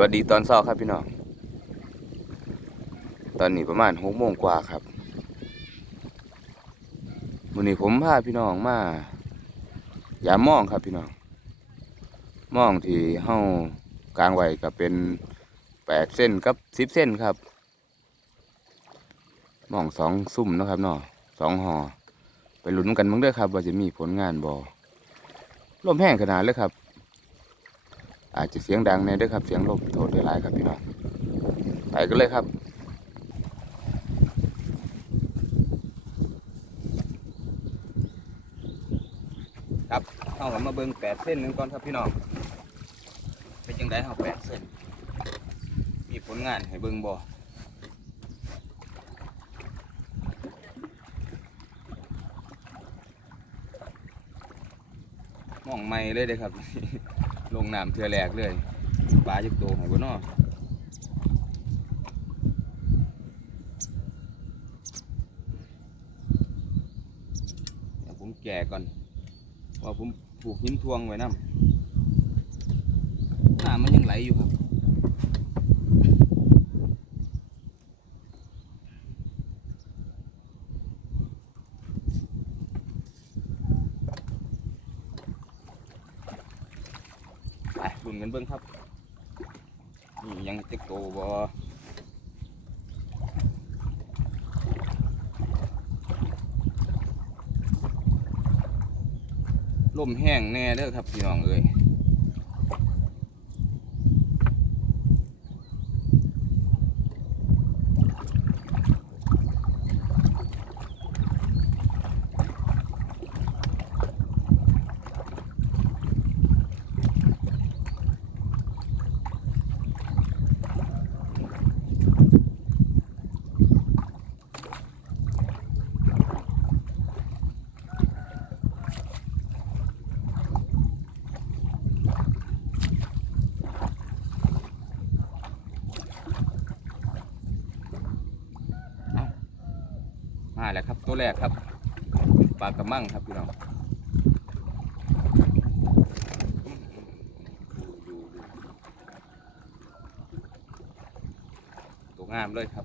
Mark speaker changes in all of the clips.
Speaker 1: วัสดีตอนเช้าครับพี่น้อง ตอนนี้ประมาณหกโมงกว่าครับวันนี้ผมพาพี่น้องมาอย่ามองครับพี่น้อง มองที่เฮากลางไว้ก็เป็นแปดเส้นกับสิบเส้นครับ มองสองซุ่มนะครับเนาะสองหอไปลุ้นกันมั้งด้อครับ ว่าจะมีผลงานบ่ลมแห้งขนาดเลยครับ อาจจะเสียงดังในอยด้วยครับ เสียงลมโทษด้หลายครับพี่น้องไปกันเลยครับครับเข้ากับมาเบิ้งแปดเส้นหนึ่งก่อนครับพี่น้องเป็นยังไงเขาแปดเส้น มีผลงานให้เบิ้งบ่มองไม่เลยเด้ครับ ลงน้ำเทือแรกเลยปลาจักโตให้บ่นาะเดี๋ยวผมแก่ก่อนว่าผมผูกหินทวงไว้น้ำน้ำมันยังไหลอยู่ครับ ไปบุญกันเบิ้งครับนี่ยังจะโตบ่ลมแห้งแน่เด้อครับพี่น้องเอ้ย ตัวแรกครับปลากระมังครับพี่น้องตัวงามเลยครับ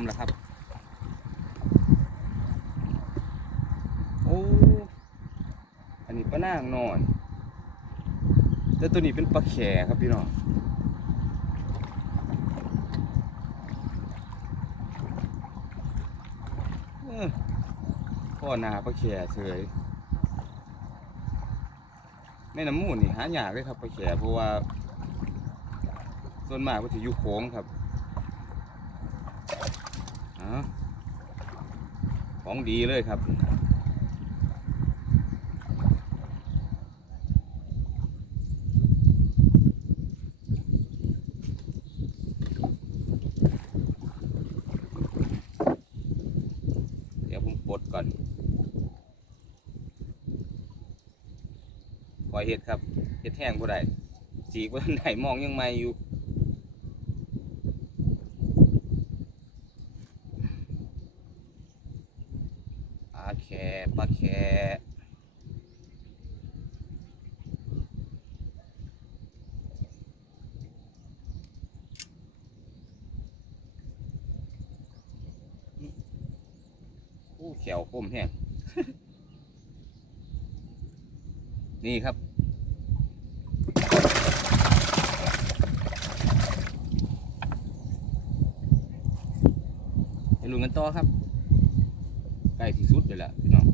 Speaker 1: ำแล้วครับ โอ้ อันนี้ปลานางนอน แต่ตัวนี้เป็นปลาแขครับพี่น้องออพ่อหนาปลาแขเฉยแม่น้ำมูลนี่หายากเลยครับปลาแขเพราะว่า ส่วนมากมันจะอยู่โค้งครับ ของดีเลยครับเดี๋ยวผมปลดก่อนปล่อยเห็ดครับเห็ดแห้งบ่ได้จีบ่ทันได้มองยังไม่อยู่ แค่ ผู้เขียวคมแห้งนี่ครับ ไปลุนกันต่อครับใกล้ที่สุดเลยล่ะพี่น้อง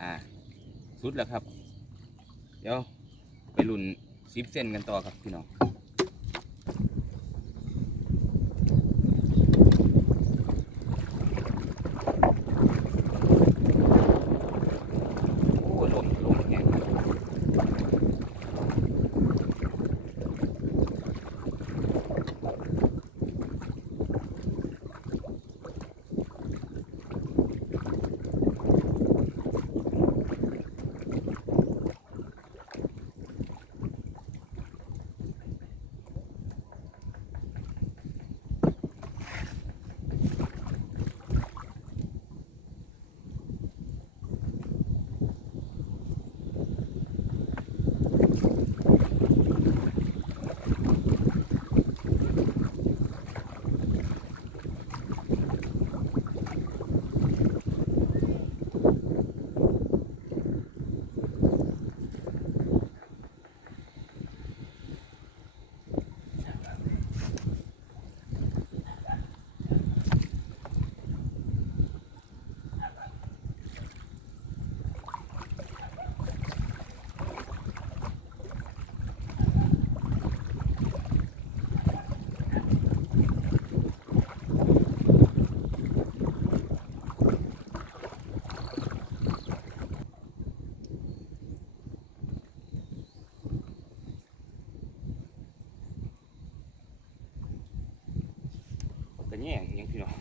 Speaker 1: อ่าสุดแล้วครับ เดี๋ยวไปรุ่นซิปเส้นกันต่อครับพี่น้อง กระแย่งยังพี่น้อง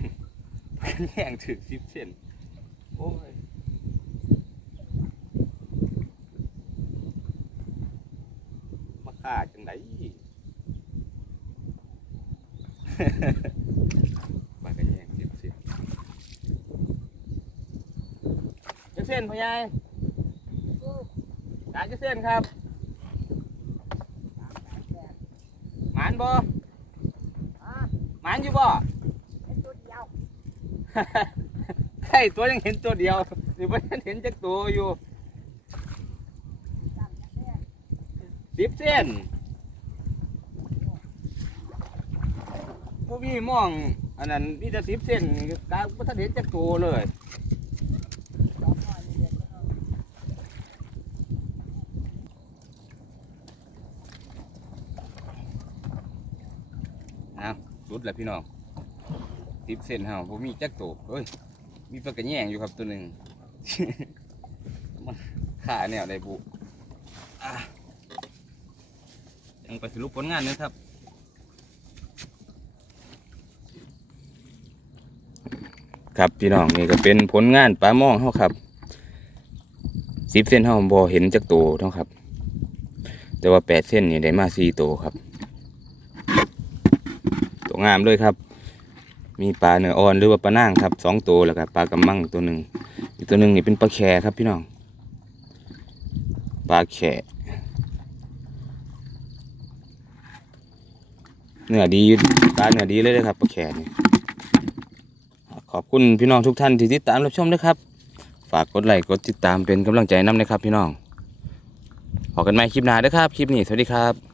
Speaker 1: กระแย่งถึงซิปเส้นโอ้ยมาฆ่าจังไดปากกันแยงเสียบเสียบจะเส้นพ่อใหญ่จ่ายจะเส้นครับหมานบ่หมานอยู่บ่ ใช่ตัวยังเห็นตัวเดียวหรือว่าเห็นจักตัวอยู่สิบเส้นพวกพี่มอง อันนั้นนี่จะสิบเส้นกาบ่ทันเห็นจักตัวเลยเอาสุดแล้วพี่น้อง สิบเส้นเฮาบ่มีจักตัวเอ้ย มีปลากระแยงอยู่ครับตัวหนึ่ง มันขาแนวได้บุอะยังไปสรุปผลงานนะครับ ครับพี่น้องนี่ก็เป็นผลงานปลาหมองเฮาครับสิบเส้นเฮาบ่เห็นจักตัวเท่าครับ แต่ว่าแปดเส้นนี่ได้มาสี่ตัวครับ ตัวงามเลยครับ มีปลาเนื้ออ่อนหรือว่าปลานางครับสองตัวแล้วก็ปลากระมังตัวหนึ่งอีกตัวหนึ่งนี่เป็นปลาแขครับพี่น้องปลาแขเนื้อดีปลาเนื้อดีเลยนะครับปลาแขนี่ขอบคุณพี่น้องทุกท่านที่ติดตามรับชมนะครับ ฝากกดไลค์กดติดตามเป็นกำลังใจน้ำนะครับพี่น้องพอกันใหม่คลิปหน้าด้อครับ คลิปนี้ สวัสดีครับ